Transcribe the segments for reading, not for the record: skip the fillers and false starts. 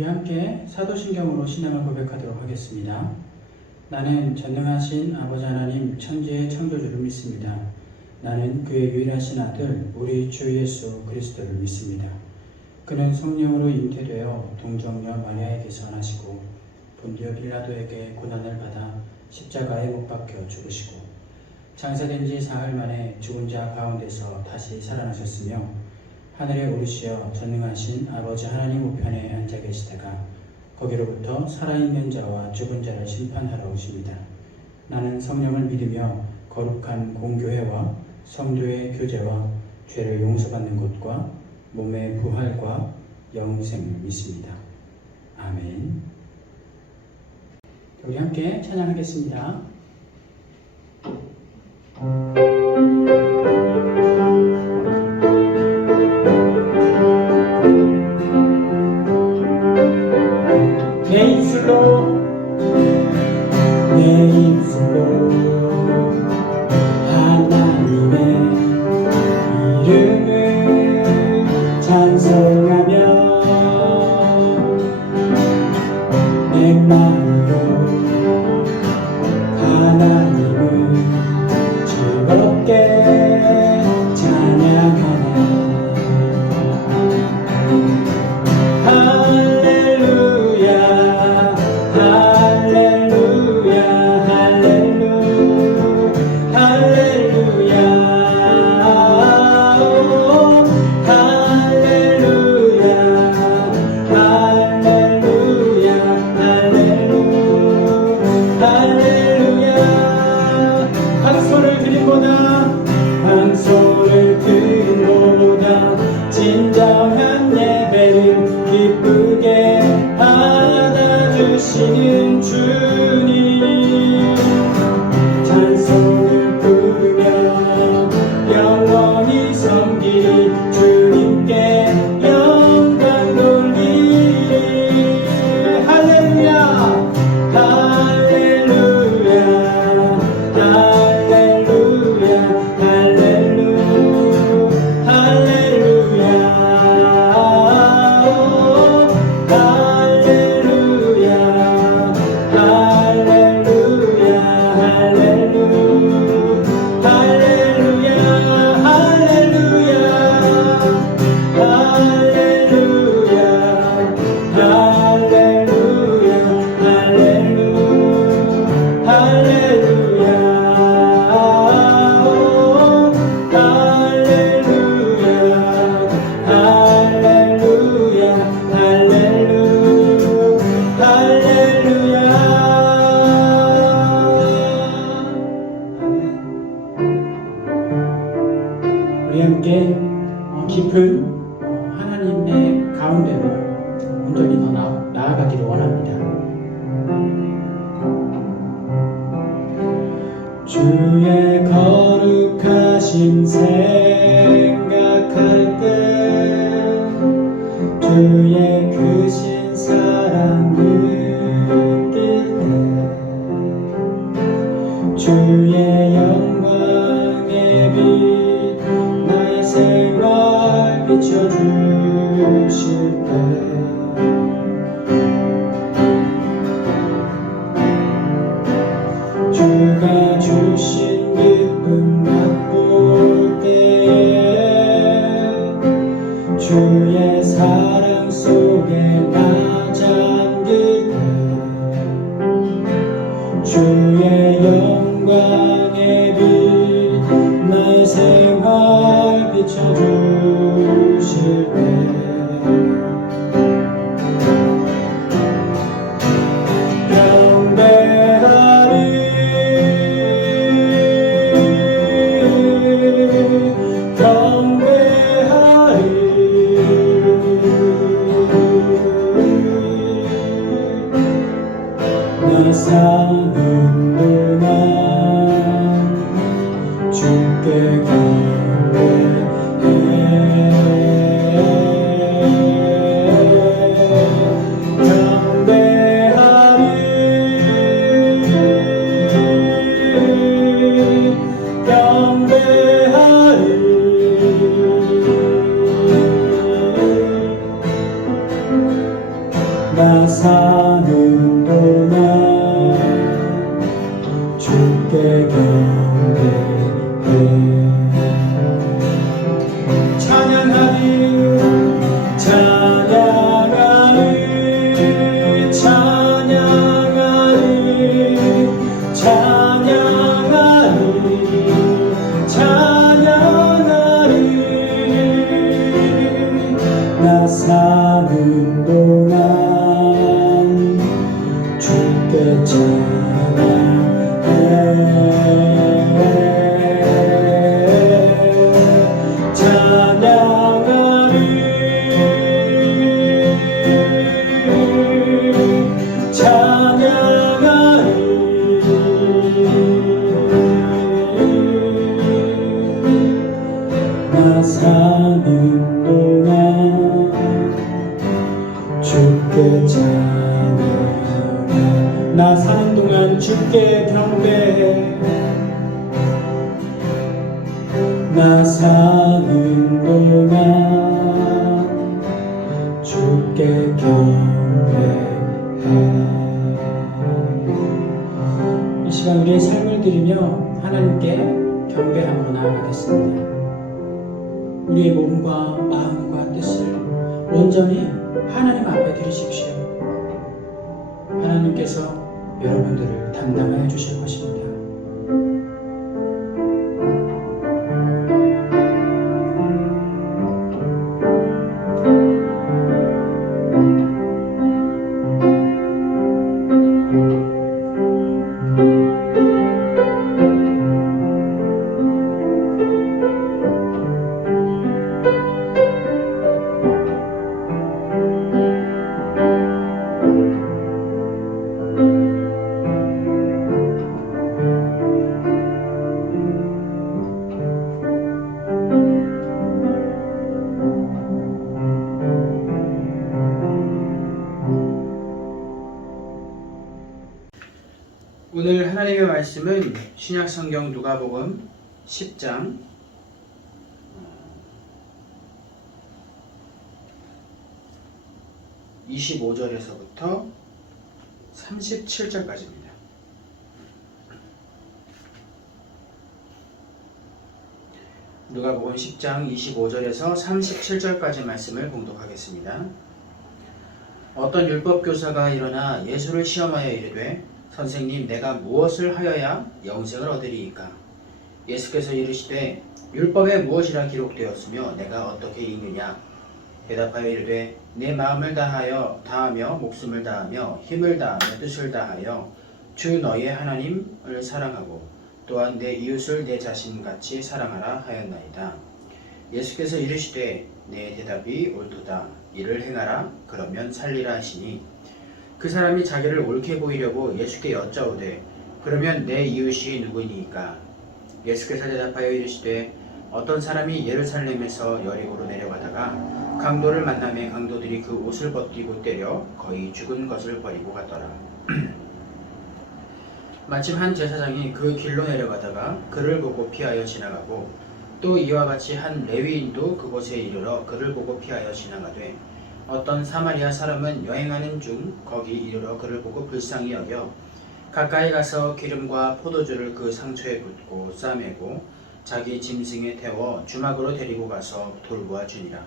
우리 함께 사도신경으로 신앙을 고백하도록 하겠습니다. 나는 전능하신 아버지 하나님 천지의 창조주를 믿습니다. 나는 그의 유일하신 아들 우리 주 예수 그리스도를 믿습니다. 그는 성령으로 잉태되어 동정녀 마리아에게서 나시고 본디오 빌라도에게 고난을 받아 십자가에 못 박혀 죽으시고 장사된 지 사흘 만에 죽은 자 가운데서 다시 살아나셨으며 하늘에 오르시어 전능하신 아버지 하나님 우편에 앉아 계시다가 거기로부터 살아있는 자와 죽은 자를 심판하러 오십니다. 나는 성령을 믿으며 거룩한 공교회와 성도의 교제와 죄를 용서받는 것과 몸의 부활과 영생을 믿습니다. 아멘. 우리 함께 찬양하겠습니다. 내 입술로 하나님의 이름을 찬송하며 내 마음으로 하나님을 즐겁게 찬양하네. 진정한 예배를 기쁘게 받아주시는 주님, 찬송을 부르며 영원히 섬기리 주님께 영광 돌리리. 할렐루야 할렐루야 할렐루야 우리 함께 깊은 하나님의 가운데로 온전히 더 나아가기를 원합니다. 주의 거룩하심 생각할 때 주의 크신 사랑 느낄 때 주의 영광의 빛 나의 생활 비춰주실 때 주가 주신 기쁨 맛볼 때에 주의 사랑 속에 나 잠길 때 주의 영광의 빛 나의 생활 비춰주실 때 나 사는 동안 주께 나 사는 동안 주께 경배하. 이 시간 우리의 삶을 드리며 하나님께 경배함으로 나아가겠습니다. 우리의 몸과 마음과 뜻을 온전히 하나님 앞에 드리십시오. 하나님께서 여러분들을 담당하여 주실 것입니다. 오늘 하나님의 말씀은 신약성경 누가복음 10장 25절에서부터 37절까지입니다. 누가복음 10장 25절에서 37절까지 말씀을 봉독하겠습니다. 어떤 율법교사가 일어나 예수를 시험하여 이르되 선생님, 내가 무엇을 하여야 영생을 얻으리이까? 예수께서 이르시되 율법에 무엇이라 기록되었으며 내가 어떻게 읽느냐? 대답하여 이르되 내 마음을 다하며 목숨을 다하며 힘을 다하며 뜻을 다하여 주 너의 하나님을 사랑하고 또한 내 이웃을 내 자신같이 사랑하라 하였나이다. 예수께서 이르시되 내 대답이 옳도다. 이를 행하라. 그러면 살리라 하시니 그 사람이 자기를 옳게 보이려고 예수께 여짜오되 그러면 내 이웃이 누구니까? 예수께서 대답하여 이르시되 어떤 사람이 예루살렘에서 여리고로 내려가다가 강도를 만나매 강도들이 그 옷을 벗기고 때려 거의 죽은 것을 버리고 갔더라. 마침 한 제사장이 그 길로 내려가다가 그를 보고 피하여 지나가고 또 이와 같이 한 레위인도 그곳에 이르러 그를 보고 피하여 지나가되 어떤 사마리아 사람은 여행하는 중 거기 이르러 그를 보고 불쌍히 여겨 가까이 가서 기름과 포도주를 그 상처에 붓고 싸매고 자기 짐승에 태워 주막으로 데리고 가서 돌보아 주니라.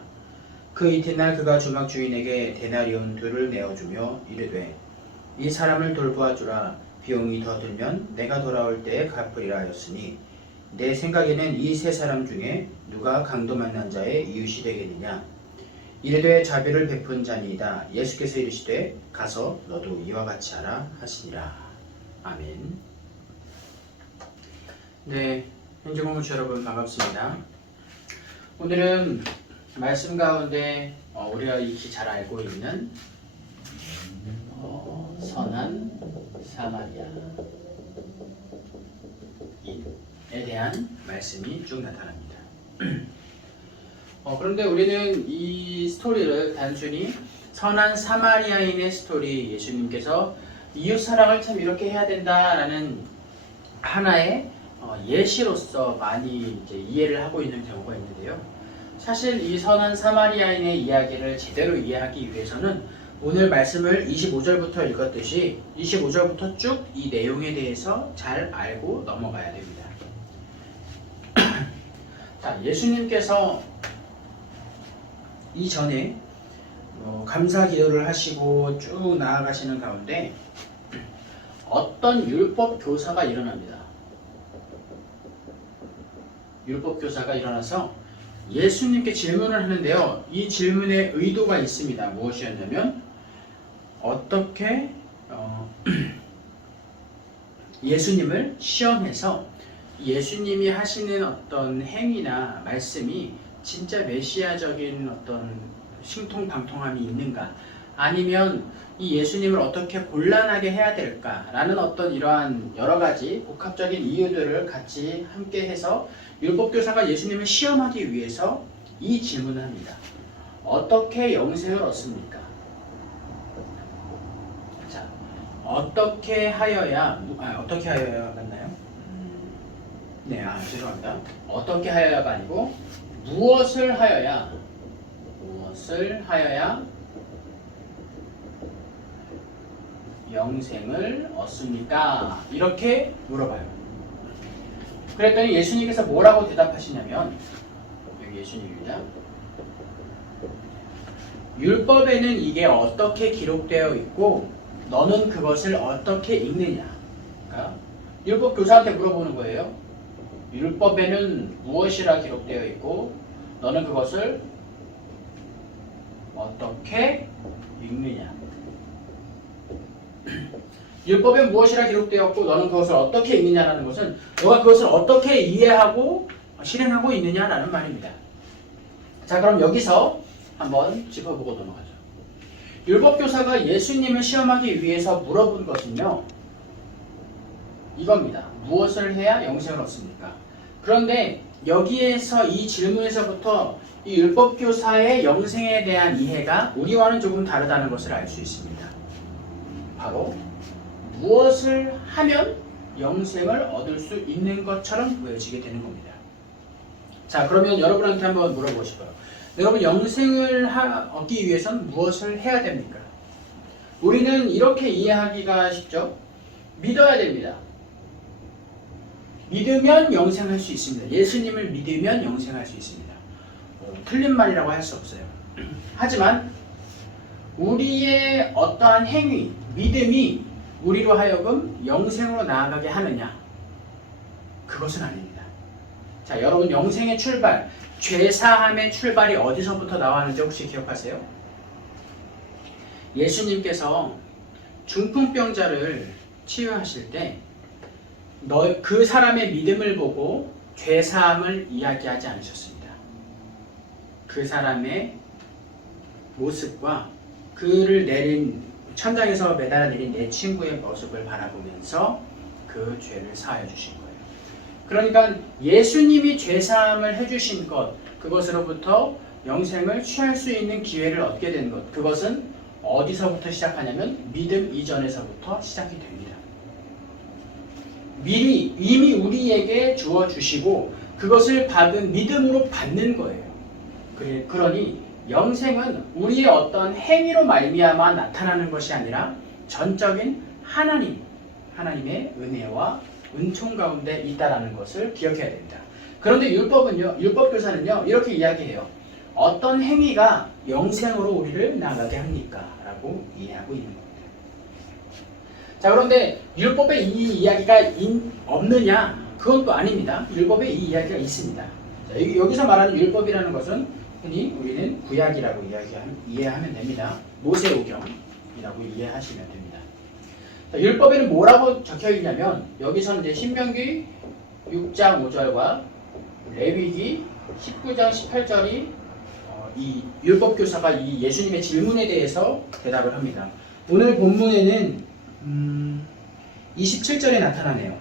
그 이튿날 그가 주막 주인에게 데나리온 2를 내어주며 이르되 이 사람을 돌보아 주라. 비용이 더 들면 내가 돌아올 때에 갚으리라 하였으니 내 생각에는 이 세 사람 중에 누가 강도 만난 자의 이웃이 되겠느냐? 이르되 자비를 베푼 자니이다. 예수께서 이르시되 가서 너도 이와 같이 하라 하시니라. 아멘. 네, 현지공무주 여러분 반갑습니다. 오늘은 말씀 가운데 우리가 익히 잘 알고 있는 선한 사마리아인에 대한 말씀이 쭉 나타납니다. 그런데 우리는 이 스토리를 단순히 선한 사마리아인의 스토리, 예수님께서 이웃 사랑을 참 이렇게 해야 된다라는 하나의 예시로서 많이 이제 이해를 하고 있는 경우가 있는데요. 사실 이 선한 사마리아인의 이야기를 제대로 이해하기 위해서는 오늘 말씀을 25절부터 읽었듯이 25절부터 쭉 이 내용에 대해서 잘 알고 넘어가야 됩니다. 자, 예수님께서 이전에 감사 기도를 하시고 쭉 나아가시는 가운데 어떤 율법 교사가 일어납니다. 율법 교사가 일어나서 예수님께 질문을 하는데요. 이 질문에 의도가 있습니다. 무엇이었냐면 어떻게 예수님을 시험해서 예수님이 하시는 어떤 행위나 말씀이 진짜 메시아적인 어떤 신통방통함이 있는가, 아니면 이 예수님을 어떻게 곤란하게 해야 될까라는 어떤 이러한 여러 가지 복합적인 이유들을 같이 함께 해서 율법교사가 예수님을 시험하기 위해서 이 질문을 합니다. 어떻게 영생을 얻습니까? 자, 어떻게 하여야 맞나요? 네, 죄송합니다. 어떻게 하여야가 아니고 무엇을 하여야 영생을 얻습니까? 이렇게 물어봐요. 그랬더니 예수님께서 뭐라고 대답하시냐면, 여기 예수님입니다. 율법에는 이게 어떻게 기록되어 있고 너는 그것을 어떻게 읽느냐. 그러니까 율법 교사한테 물어보는 거예요. 율법에는 무엇이라 기록되어 있고 너는 그것을 어떻게 읽느냐. 율법에 무엇이라 기록되었고 너는 그것을 어떻게 읽느냐라는 것은 너가 그것을 어떻게 이해하고 실행하고 있느냐라는 말입니다. 자, 그럼 여기서 한번 짚어보고 넘어가죠. 율법교사가 예수님을 시험하기 위해서 물어본 것은요, 이겁니다. 무엇을 해야 영생을 얻습니까? 그런데 여기에서 이 질문에서부터 이 율법교사의 영생에 대한 이해가 우리와는 조금 다르다는 것을 알 수 있습니다. 바로 무엇을 하면 영생을 얻을 수 있는 것처럼 보여지게 되는 겁니다. 자, 그러면 여러분한테 한번 물어보고 싶어요. 여러분, 영생을 얻기 위해선 무엇을 해야 됩니까? 우리는 이렇게 이해하기가 쉽죠? 믿어야 됩니다. 믿으면 영생할 수 있습니다. 예수님을 믿으면 영생할 수 있습니다. 틀린 말이라고 할 수 없어요. 하지만 우리의 어떠한 행위, 믿음이 우리로 하여금 영생으로 나아가게 하느냐? 그것은 아닙니다. 자, 여러분, 영생의 출발, 죄사함의 출발이 어디서부터 나왔는지 혹시 기억하세요? 예수님께서 중풍병자를 치유하실 때 그 사람의 믿음을 보고 죄사함을 이야기하지 않으셨습니다. 그 사람의 모습과 그를 내린 천장에서 매달아 내린 내 친구의 모습을 바라보면서 그 죄를 사하여 주신 거예요. 그러니까 예수님이 죄사함을 해주신 것, 그것으로부터 영생을 취할 수 있는 기회를 얻게 된 것, 그것은 어디서부터 시작하냐면 믿음 이전에서부터 시작이 됩니다. 미리 이미 우리에게 주어주시고 그것을 받은 믿음으로 받는 거예요. 그러니 영생은 우리의 어떤 행위로 말미암아 나타나는 것이 아니라 전적인 하나님의 은혜와 은총 가운데 있다라는 것을 기억해야 됩니다. 그런데 율법교사는요, 이렇게 이야기해요. 어떤 행위가 영생으로 우리를 나가게 합니까? 라고 이해하고 있는 겁니다. 자, 그런데 율법에 이 이야기가 없느냐? 그건 또 아닙니다. 율법에 이 이야기가 있습니다. 자, 여기서 말하는 율법이라는 것은 흔히 우리는 구약이라고 이해하면 됩니다. 모세오경이라고 이해하시면 됩니다. 자, 율법에는 뭐라고 적혀 있냐면 여기서는 이제 신명기 6장 5절과 레위기 19장 18절이 이 율법교사가 이 예수님의 질문에 대해서 대답을 합니다. 오늘 본문에는 27절에 나타나네요.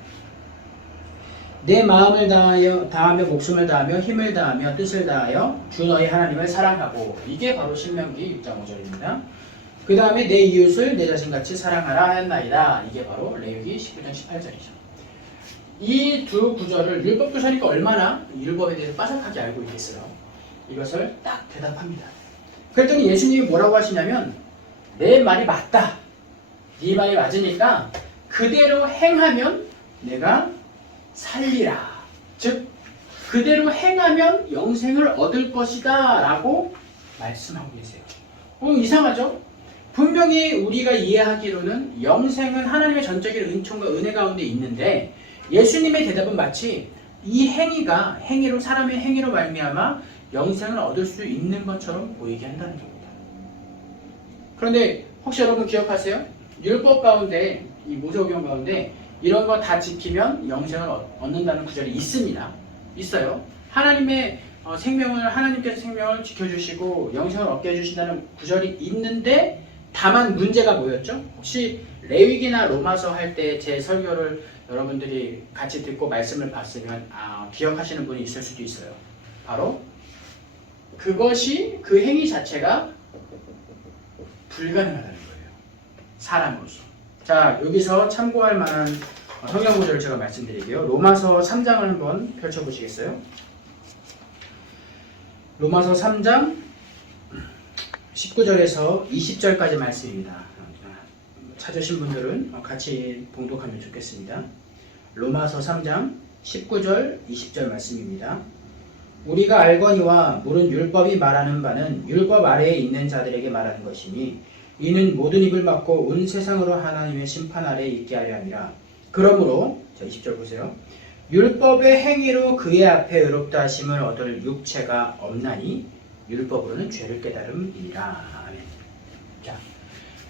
내 마음을 다하며 목숨을 다하며 힘을 다하며 뜻을 다하여 주 너희 하나님을 사랑하고, 이게 바로 신명기 6장 5절입니다. 그 다음에 내 이웃을 내 자신같이 사랑하라 하였나이다. 이게 바로 레위기 19장 18절이죠. 이 두 구절을 율법교사니까 얼마나 율법에 대해서 빠삭하게 알고 있겠어요. 이것을 딱 대답합니다. 그랬더니 예수님이 뭐라고 하시냐면, 내 말이 맞다. 네 말이 맞으니까 그대로 행하면 내가 살리라. 즉 그대로 행하면 영생을 얻을 것이다 라고 말씀하고 계세요. 이상하죠? 분명히 우리가 이해하기로는 영생은 하나님의 전적인 은총과 은혜 가운데 있는데 예수님의 대답은 마치 이 행위로 사람의 행위로 말미암아 영생을 얻을 수 있는 것처럼 보이게 한다는 겁니다. 그런데 혹시 여러분 기억하세요? 율법 가운데, 이 모세오경 가운데 이런 거 다 지키면 영생을 얻는다는 구절이 있습니다. 있어요. 하나님께서 생명을 지켜주시고 영생을 얻게 해주신다는 구절이 있는데, 다만 문제가 뭐였죠? 혹시 레위기나 로마서 할 때 제 설교를 여러분들이 같이 듣고 말씀을 봤으면 기억하시는 분이 있을 수도 있어요. 바로 그것이, 그 행위 자체가 불가능하다는 거예요. 사람으로서. 자, 여기서 참고할 만한 성경 구절을 제가 말씀드릴게요. 로마서 3장을 한번 펼쳐보시겠어요? 로마서 3장 19절에서 20절까지 말씀입니다. 찾으신 분들은 같이 봉독하면 좋겠습니다. 로마서 3장 19절 20절 말씀입니다. 우리가 알거니와 물은 율법이 말하는 바는 율법 아래에 있는 자들에게 말하는 것이니 이는 모든 입을 막고 온 세상으로 하나님의 심판 아래에 있게 하려 함이라. 그러므로 자 20절 보세요. 율법의 행위로 그의 앞에 의롭다 하심을 얻을 육체가 없나니 율법으로는 죄를 깨달음이니라. 아멘. 자,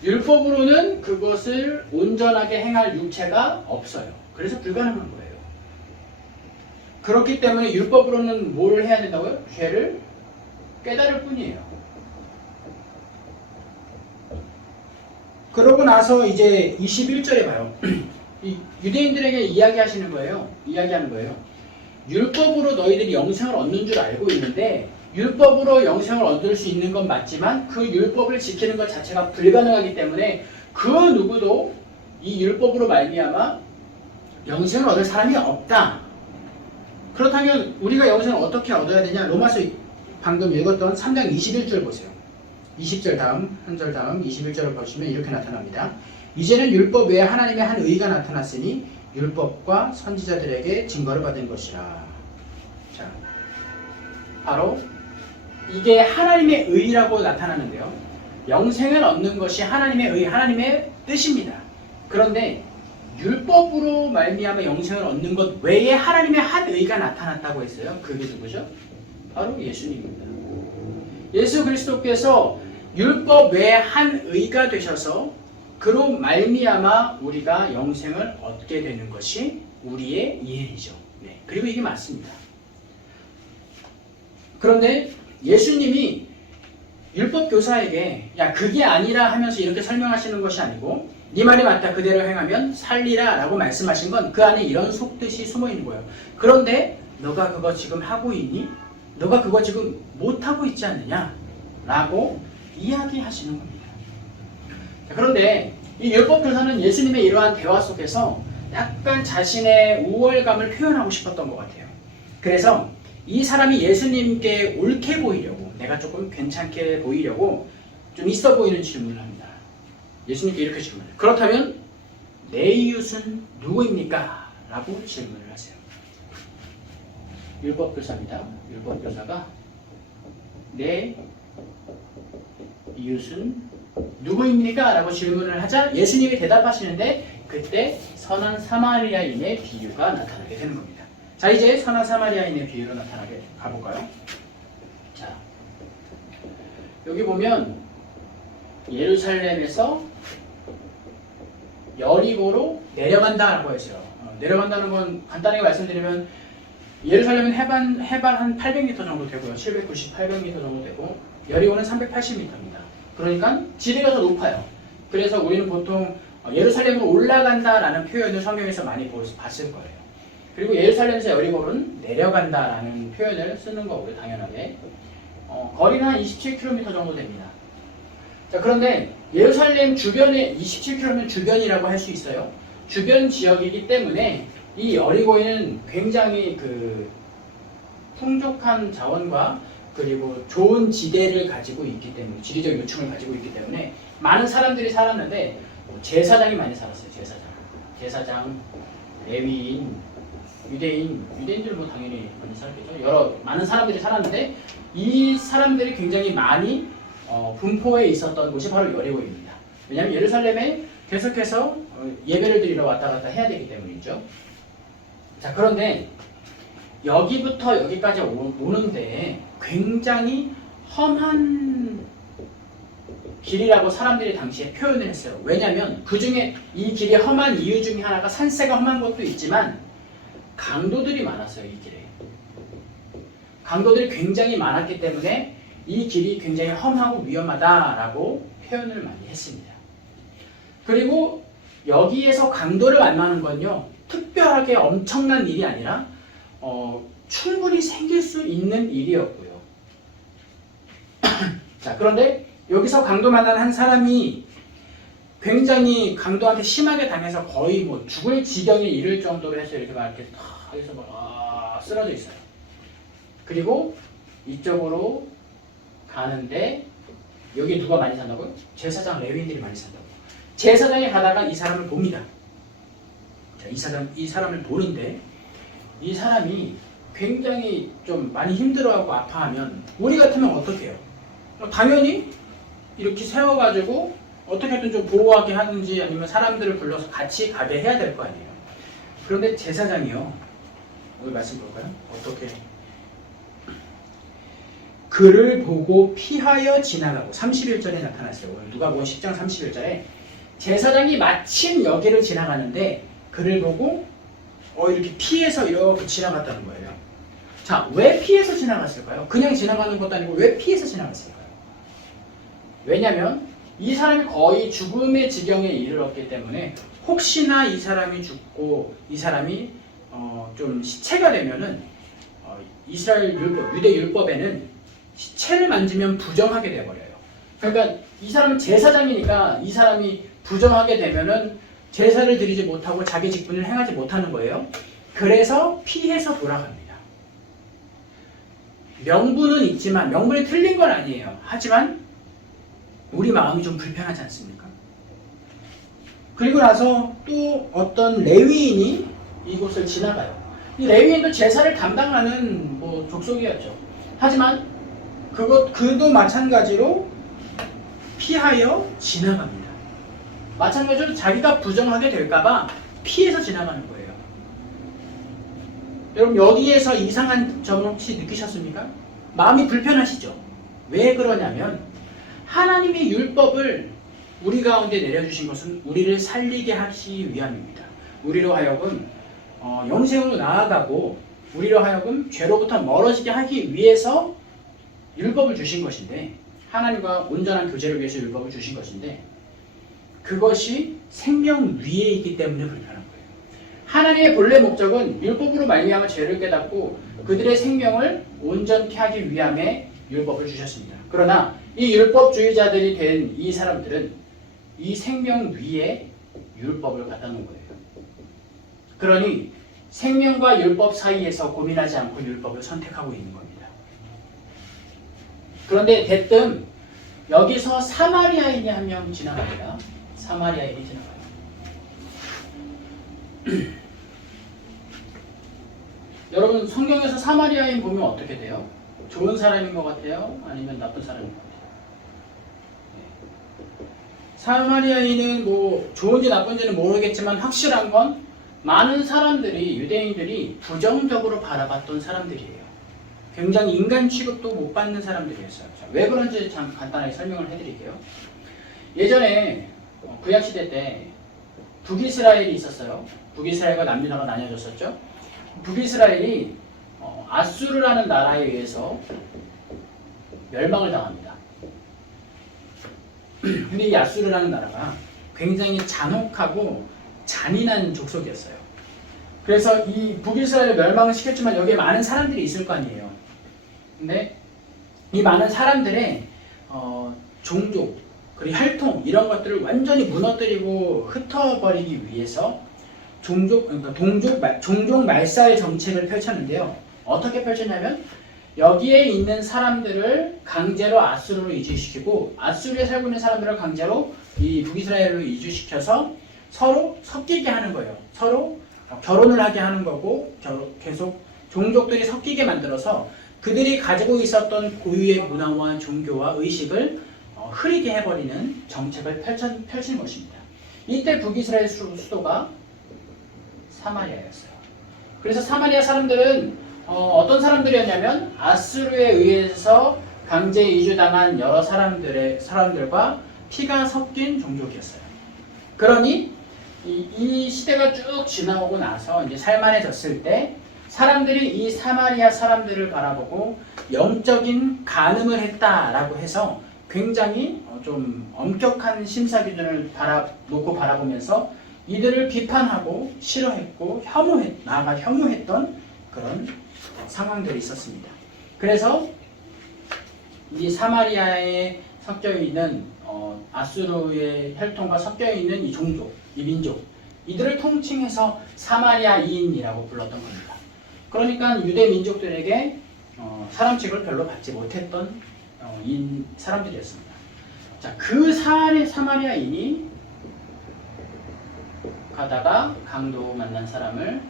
율법으로는 그것을 온전하게 행할 육체가 없어요. 그래서 불가능한 거예요. 그렇기 때문에 율법으로는 뭘 해야 된다고요? 죄를 깨달을 뿐이에요. 그러고 나서 이제 21절에 봐요. 유대인들에게 이야기하는 거예요. 율법으로 너희들이 영생을 얻는 줄 알고 있는데 율법으로 영생을 얻을 수 있는 건 맞지만 그 율법을 지키는 것 자체가 불가능하기 때문에 그 누구도 이 율법으로 말미암아 영생을 얻을 사람이 없다. 그렇다면 우리가 영생을 어떻게 얻어야 되냐? 로마서 방금 읽었던 3장 21절 보세요. 20절 다음, 한 절 다음 21절을 보시면 이렇게 나타납니다. 이제는 율법 외에 하나님의 한 의가 나타났으니 율법과 선지자들에게 증거를 받은 것이라. 자, 바로 이게 하나님의 의라고 나타나는데요. 영생을 얻는 것이 하나님의 의, 하나님의 뜻입니다. 그런데 율법으로 말미암아 영생을 얻는 것 외에 하나님의 한 의가 나타났다고 했어요. 그게 누구죠? 바로 예수님입니다. 예수 그리스도께서 율법 외에 한 의가 되셔서 그로 말미암아 우리가 영생을 얻게 되는 것이 우리의 이해이죠. 네, 그리고 이게 맞습니다. 그런데 예수님이 율법 교사에게 야 그게 아니라 하면서 이렇게 설명하시는 것이 아니고 네 말이 맞다 그대로 행하면 살리라 라고 말씀하신 건 그 안에 이런 속뜻이 숨어 있는 거예요. 그런데 너가 그거 지금 하고 있니? 너가 그거 지금 못하고 있지 않느냐? 라고 이야기하시는 겁니다. 자, 그런데 이 율법 교사는 예수님의 이러한 대화 속에서 약간 자신의 우월감을 표현하고 싶었던 것 같아요. 그래서 이 사람이 예수님께 옳게 보이려고 내가 조금 괜찮게 보이려고 좀 있어 보이는 질문을 합니다. 예수님께 이렇게 질문해요. 그렇다면 내 이웃은 누구입니까? 라고 질문을 하세요. 율법교사입니다. 율법교사가 내 이웃은 누구입니까? 라고 질문을 하자 예수님이 대답하시는데 그때 선한 사마리아인의 비유가 나타나게 되는 겁니다. 자, 이제 선한 사마리아인의 비유로 나타나게 가볼까요? 자, 여기 보면 예루살렘에서 여리고로 내려간다라고 했어요. 내려간다는 건 간단하게 말씀드리면 예루살렘은 해발 한 800m 정도 되고요. 790, 800m 정도 되고 여리고는 380m입니다. 그러니까 지대가 더 높아요. 그래서 우리는 보통 예루살렘으로 올라간다라는 표현을 성경에서 많이 봤을 거예요. 그리고 예루살렘에서 여리고는 내려간다라는 표현을 쓰는 거고요. 당연하게. 거리는 한 27km 정도 됩니다. 자, 그런데 예루살렘 주변에 27km 주변이라고 할 수 있어요. 주변 지역이기 때문에 이 여리고에는 굉장히 풍족한 자원과 그리고 좋은 지대를 가지고 있기 때문에 지리적 요충을 가지고 있기 때문에 많은 사람들이 살았는데 제사장이 많이 살았어요. 제사장, 레위인, 유대인들 뭐 당연히 많이 살았겠죠. 많은 사람들이 살았는데 이 사람들이 굉장히 많이 분포해 있었던 곳이 바로 여리고입니다. 왜냐하면 예루살렘에 계속해서 예배를 드리러 왔다 갔다 해야 되기 때문이죠. 자, 그런데 여기부터 여기까지 오는데 굉장히 험한 길이라고 사람들이 당시에 표현을 했어요. 왜냐하면 그 중에 이 길이 험한 이유 중에 하나가 산세가 험한 것도 있지만 강도들이 많았어요. 이 길에 강도들이 굉장히 많았기 때문에 이 길이 굉장히 험하고 위험하다라고 표현을 많이 했습니다. 그리고 여기에서 강도를 만나는 건요 특별하게 엄청난 일이 아니라 충분히 생길 수 있는 일이었고요. 자, 그런데 여기서 강도 만난 한 사람이 굉장히 강도한테 심하게 당해서 거의 뭐 죽을 지경에 이를 정도로 해서 이렇게 막 이렇게 탁 해서 막 쓰러져 있어요. 그리고 이쪽으로 가는데 여기 누가 많이 산다고요? 제사장 레위인들이 많이 산다고. 제사장이 가다가 이 사람을 봅니다. 자, 이 사람을 보는데 이 사람이 굉장히 좀 많이 힘들어하고 아파하면 우리 같으면 어떻게 해요? 당연히 이렇게 세워가지고 어떻게든 좀 보호하게 하든지 아니면 사람들을 불러서 같이 가게 해야 될 거 아니에요. 그런데 제사장이요. 오늘 말씀 볼까요? 어떻게? 그를 보고 피하여 지나가고 31절에 나타났어요. 오늘 누가복음 10장 31절에 제사장이 마침 여기를 지나가는데 그를 보고 이렇게 피해서 이렇게 지나갔다는 거예요. 자, 왜 피해서 지나갔을까요? 그냥 지나가는 것도 아니고 왜 피해서 지나갔을까요? 왜냐하면 이 사람이 거의 죽음의 지경에 이르렀기 때문에 혹시나 이 사람이 죽고 이 사람이 좀 시체가 되면은 이스라엘 율법, 유대 율법에는 시체를 만지면 부정하게 되어버려요. 그러니까 이 사람은 제사장이니까 이 사람이 부정하게 되면은 제사를 드리지 못하고 자기 직분을 행하지 못하는 거예요. 그래서 피해서 돌아갑니다. 명분은 있지만 명분이 틀린 건 아니에요. 하지만 우리 마음이 좀 불편하지 않습니까? 그리고 나서 또 어떤 레위인이 이곳을 지나가요. 이 레위인도 제사를 담당하는 족속이었죠. 하지만 그도 마찬가지로 피하여 지나갑니다. 마찬가지로 자기가 부정하게 될까봐 피해서 지나가는 거예요. 여러분 여기에서 이상한 점 혹시 느끼셨습니까? 마음이 불편하시죠? 왜 그러냐면 하나님의 율법을 우리 가운데 내려주신 것은 우리를 살리게 하시기 위함입니다. 우리로 하여금 영생으로 나아가고 우리로 하여금 죄로부터 멀어지게 하기 위해서 율법을 주신 것인데 하나님과 온전한 교제를 위해서 율법을 주신 것인데 그것이 생명 위에 있기 때문에 불편한 거예요. 하나님의 본래 목적은 율법으로 말미암아 죄를 깨닫고 그들의 생명을 온전케 하기 위함에 율법을 주셨습니다. 그러나 이 율법주의자들이 된 이 사람들은 이 생명 위에 율법을 갖다 놓은 거예요. 그러니 생명과 율법 사이에서 고민하지 않고 율법을 선택하고 있는 겁니다. 그런데 대뜸 여기서 사마리아인이 한 명 지나갑니다. 사마리아인이 지나가요. 여러분 성경에서 사마리아인 보면 어떻게 돼요? 좋은 사람인 것 같아요? 아니면 나쁜 사람인 것 같아요? 사마리아인은 좋은지 나쁜지는 모르겠지만 확실한 건 많은 사람들이 유대인들이 부정적으로 바라봤던 사람들이에요. 굉장히 인간 취급도 못 받는 사람들이었어요. 왜 그런지 참 간단하게 설명을 해드릴게요. 예전에 구약시대 때 북이스라엘이 있었어요. 북이스라엘과 남유다가 나뉘어졌었죠. 북이스라엘이 아수르라는 나라에 의해서 멸망을 당합니다. 근데 이 아수르라는 나라가 굉장히 잔혹하고 잔인한 족속이었어요. 그래서 이 북이스라엘을 멸망을 시켰지만 여기에 많은 사람들이 있을 거 아니에요. 근데 이 많은 사람들의 종족, 그리고 혈통 이런 것들을 완전히 무너뜨리고 흩어버리기 위해서 종족 말살 정책을 펼쳤는데요. 어떻게 펼쳤냐면 여기에 있는 사람들을 강제로 아수르로 이주시키고 아수르에 살고 있는 사람들을 강제로 이 북이스라엘로 이주시켜서 서로 섞이게 하는 거예요. 서로 결혼을 하게 하는 거고 계속 종족들이 섞이게 만들어서 그들이 가지고 있었던 고유의 문화와 종교와 의식을 흐리게 해버리는 정책을 펼친 것입니다. 이때 북이스라엘 수도가 사마리아였어요. 그래서 사마리아 사람들은 어떤 사람들이었냐면 아수르에 의해서 강제 이주당한 여러 사람들과 피가 섞인 종족이었어요. 그러니 이 시대가 쭉 지나오고 나서 이제 살만해졌을 때 사람들이 이 사마리아 사람들을 바라보고 영적인 간음을 했다라고 해서 굉장히 좀 엄격한 심사 기준을 놓고 바라보면서 이들을 비판하고 싫어했고 나아가 혐오했던 그런 상황들이 있었습니다. 그래서 이 사마리아의 섞여 있는 아수르의 혈통과 섞여 있는 이 종족, 이 민족, 이들을 통칭해서 사마리아인이라고 불렀던 겁니다. 그러니까 유대 민족들에게 사람 취급을 별로 받지 못했던 사람들이었습니다. 자, 그 사마리아인이 가다가 강도 만난 사람을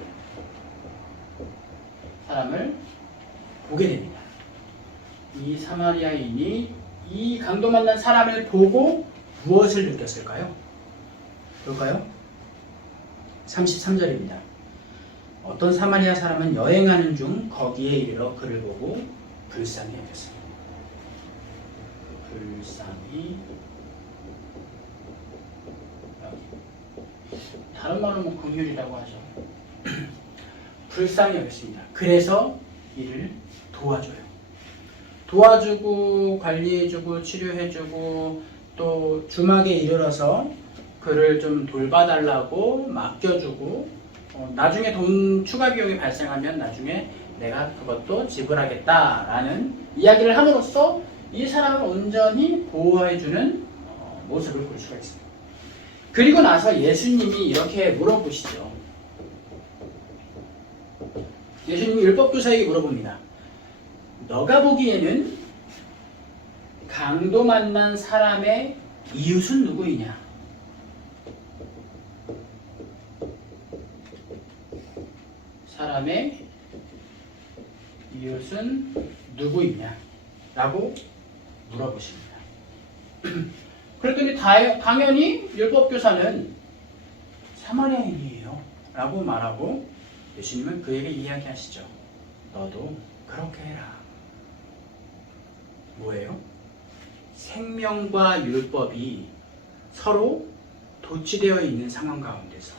보게 됩니다. 이 사마리아인이 이 강도 만난 사람을 보고 무엇을 느꼈을까요? 볼까요? 33절입니다. 어떤 사마리아 사람은 여행하는 중 거기에 이르러 그를 보고 불쌍히 여겼습니다. 불쌍히 여기. 다른 말은 뭐 긍휼이라고 하죠. 불쌍히 여겼습니다. 그래서 이를 도와주고 관리해주고 치료해주고 또 주막에 이르러서 그를 좀 돌봐달라고 맡겨주고 나중에 돈 추가 비용이 발생하면 나중에 내가 그것도 지불하겠다라는 이야기를 함으로써 이 사람을 온전히 보호해주는 모습을 볼 수가 있습니다. 그리고 나서 예수님이 이렇게 물어보시죠. 예수님이 율법교사에게 물어봅니다. 너가 보기에는 강도 만난 사람의 이웃은 누구이냐? 사람의 이웃은 누구이냐? 라고 물어보십니다. 그랬더니 당연히 율법교사는 사마리아인이에요 라고 말하고 예수님은 그에게 이야기하시죠. 너도 그렇게 해라. 뭐예요? 생명과 율법이 서로 도취되어 있는 상황 가운데서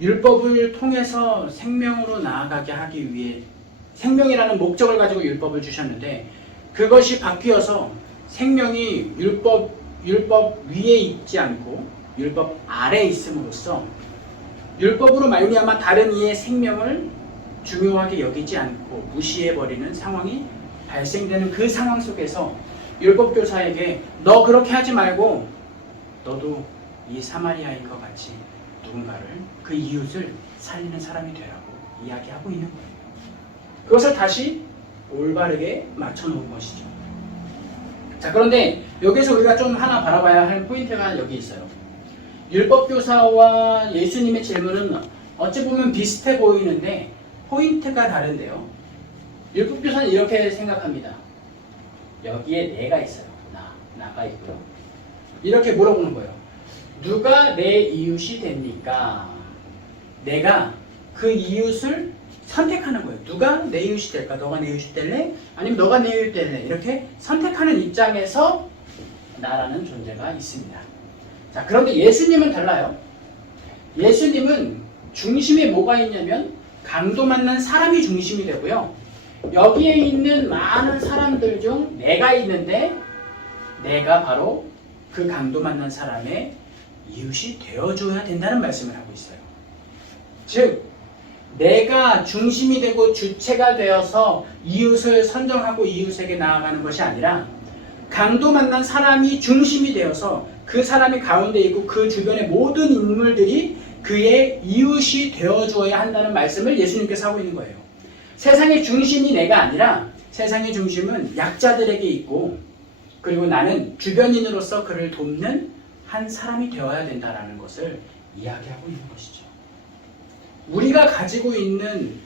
율법을 통해서 생명으로 나아가게 하기 위해 생명이라는 목적을 가지고 율법을 주셨는데 그것이 바뀌어서 생명이 율법 위에 있지 않고 율법 아래에 있음으로써 율법으로 말미암아 다른 이의 생명을 중요하게 여기지 않고 무시해버리는 상황이 발생되는 그 상황 속에서 율법교사에게 너 그렇게 하지 말고 너도 이 사마리아인과 같이 누군가를 그 이웃을 살리는 사람이 되라고 이야기하고 있는 거예요. 그것을 다시 올바르게 맞춰놓은 것이죠. 자, 그런데 여기서 우리가 좀 하나 바라봐야 할 포인트가 여기 있어요. 율법교사와 예수님의 질문은 어찌 보면 비슷해 보이는데 포인트가 다른데요. 율법교사는 이렇게 생각합니다. 여기에 내가 있어요. 나가 있고요. 이렇게 물어보는 거예요. 누가 내 이웃이 됩니까? 내가 그 이웃을 선택하는 거예요. 누가 내 이웃이 될까? 너가 내 이웃이 될래? 아니면 너가 내 이웃이 될래? 이렇게 선택하는 입장에서 나라는 존재가 있습니다. 자, 그런데 예수님은 달라요. 예수님은 중심에 뭐가 있냐면 강도 만난 사람이 중심이 되고요. 여기에 있는 많은 사람들 중 내가 있는데 내가 바로 그 강도 만난 사람의 이웃이 되어줘야 된다는 말씀을 하고 있어요. 즉 내가 중심이 되고 주체가 되어서 이웃을 선정하고 이웃에게 나아가는 것이 아니라 강도 만난 사람이 중심이 되어서 그 사람이 가운데 있고 그 주변의 모든 인물들이 그의 이웃이 되어줘야 한다는 말씀을 예수님께서 하고 있는 거예요. 세상의 중심이 내가 아니라 세상의 중심은 약자들에게 있고 그리고 나는 주변인으로서 그를 돕는 한 사람이 되어야 된다는 것을 이야기하고 있는 것이죠. 우리가 가지고 있는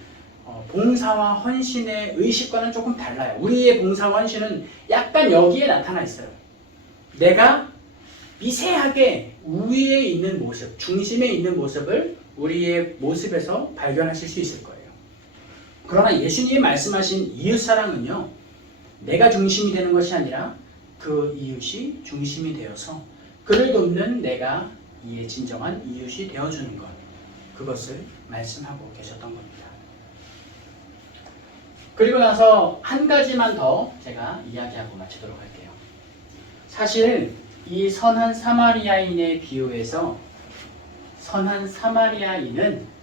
봉사와 헌신의 의식과는 조금 달라요. 우리의 봉사와 헌신은 약간 여기에 나타나 있어요. 내가 미세하게 위에 있는 모습, 중심에 있는 모습을 우리의 모습에서 발견하실 수 있을 거예요. 그러나 예수님이 말씀하신 이웃사랑은요, 내가 중심이 되는 것이 아니라 그 이웃이 중심이 되어서 그를 돕는 내가 이의 진정한 이웃이 되어주는 것, 그것을 말씀하고 계셨던 겁니다. 그리고 나서 한 가지만 더 제가 이야기하고 마치도록 할게요. 사실 이 선한 사마리아인의 비유에서 선한 사마리아인은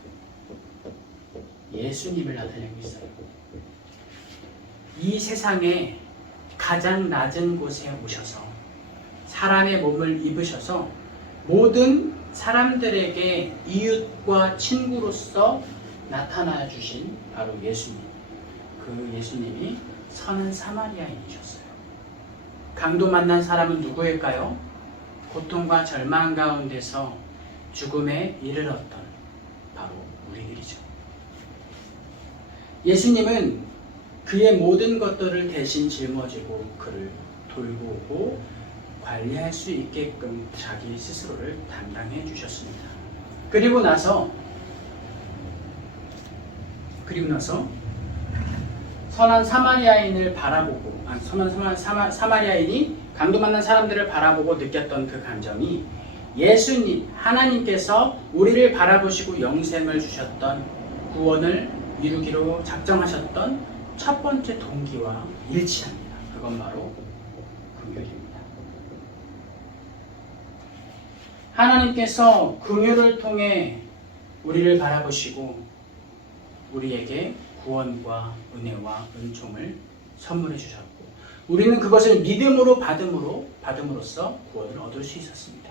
예수님을 나타내고 있어요. 이 세상에 가장 낮은 곳에 오셔서 사람의 몸을 입으셔서 모든 사람들에게 이웃과 친구로서 나타나 주신 바로 예수님. 그 예수님이 선한 사마리아인이셨어요. 강도 만난 사람은 누구일까요? 고통과 절망 가운데서 죽음에 이르렀던 바로 우리들이죠. 예수님은 그의 모든 것들을 대신 짊어지고 그를 돌고 오고 관리할 수 있게끔 자기 스스로를 담당해 주셨습니다. 그리고 나서 선한 사마리아인을 바라보고 선한 사마리아인이 강도 만난 사람들을 바라보고 느꼈던 그 감정이 예수님 하나님께서 우리를 바라보시고 영생을 주셨던 구원을 이루기로 작정하셨던 첫 번째 동기와 일치합니다. 그건 바로 긍휼입니다. 하나님께서 긍휼을 통해 우리를 바라보시고 우리에게 구원과 은혜와 은총을 선물해 주셨고 우리는 그것을 믿음으로 받음으로써 구원을 얻을 수 있었습니다.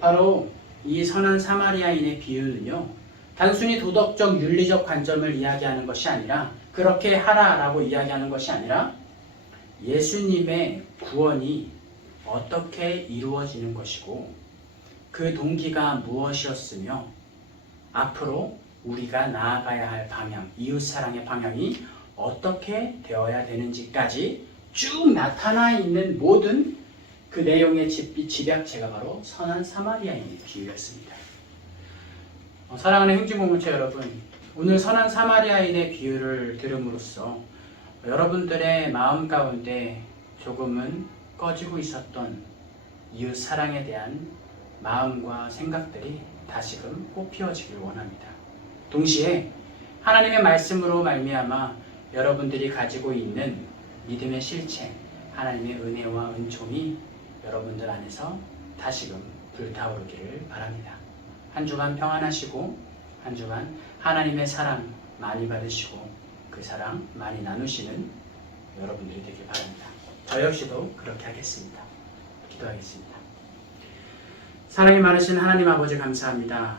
바로 이 선한 사마리아인의 비유는요, 단순히 도덕적 윤리적 관점을 이야기하는 것이 아니라 그렇게 하라라고 이야기하는 것이 아니라 예수님의 구원이 어떻게 이루어지는 것이고 그 동기가 무엇이었으며 앞으로 우리가 나아가야 할 방향, 이웃사랑의 방향이 어떻게 되어야 되는지까지 쭉 나타나 있는 모든 그 내용의 집약체가 바로 선한 사마리아인의 비유였습니다. 사랑하는 행진공동체 여러분, 오늘 선한 사마리아인의 비유를 들음으로써 여러분들의 마음 가운데 조금은 꺼지고 있었던 이웃 사랑에 대한 마음과 생각들이 다시금 꽃피어지길 원합니다. 동시에 하나님의 말씀으로 말미암아 여러분들이 가지고 있는 믿음의 실체, 하나님의 은혜와 은총이 여러분들 안에서 다시금 불타오르기를 바랍니다. 한 주간 평안하시고 한 주간 하나님의 사랑 많이 받으시고 그 사랑 많이 나누시는 여러분들이 되길 바랍니다. 저 역시도 그렇게 하겠습니다. 기도하겠습니다. 사랑이 많으신 하나님 아버지 감사합니다.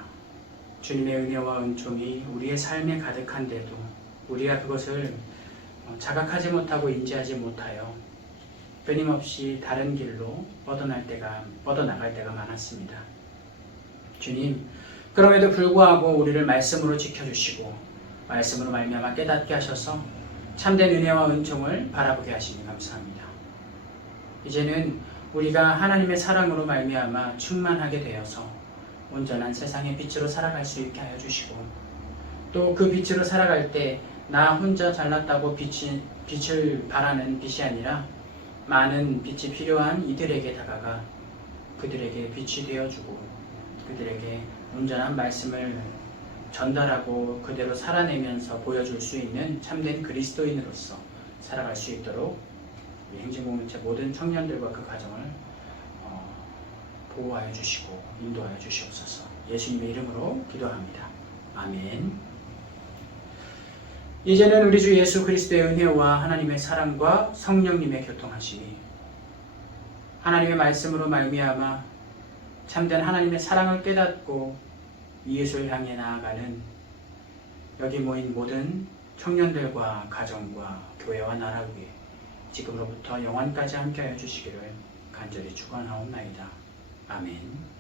주님의 은혜와 은총이 우리의 삶에 가득한데도 우리가 그것을 자각하지 못하고 인지하지 못하여 끊임없이 다른 길로 뻗어나갈 때가 많았습니다. 주님, 그럼에도 불구하고 우리를 말씀으로 지켜주시고 말씀으로 말미암아 깨닫게 하셔서 참된 은혜와 은총을 바라보게 하시니 감사합니다. 이제는 우리가 하나님의 사랑으로 말미암아 충만하게 되어서 온전한 세상의 빛으로 살아갈 수 있게 하여 주시고 또 그 빛으로 살아갈 때 나 혼자 잘났다고 빛을 바라는 빛이 아니라 많은 빛이 필요한 이들에게 다가가 그들에게 빛이 되어주고 그들에게 온전한 말씀을 전달하고 그대로 살아내면서 보여줄 수 있는 참된 그리스도인으로서 살아갈 수 있도록 우리 행진공동체 모든 청년들과 그 가정을 보호하여 주시고 인도하여 주시옵소서. 예수님의 이름으로 기도합니다. 아멘. 이제는 우리 주 예수 그리스도의 은혜와 하나님의 사랑과 성령님의 교통하심이 하나님의 말씀으로 말미암아 참된 하나님의 사랑을 깨닫고 이웃을 향해 나아가는 여기 모인 모든 청년들과 가정과 교회와 나라 위에 지금으로부터 영원까지 함께하여 주시기를 간절히 축원하옵나이다. 아멘.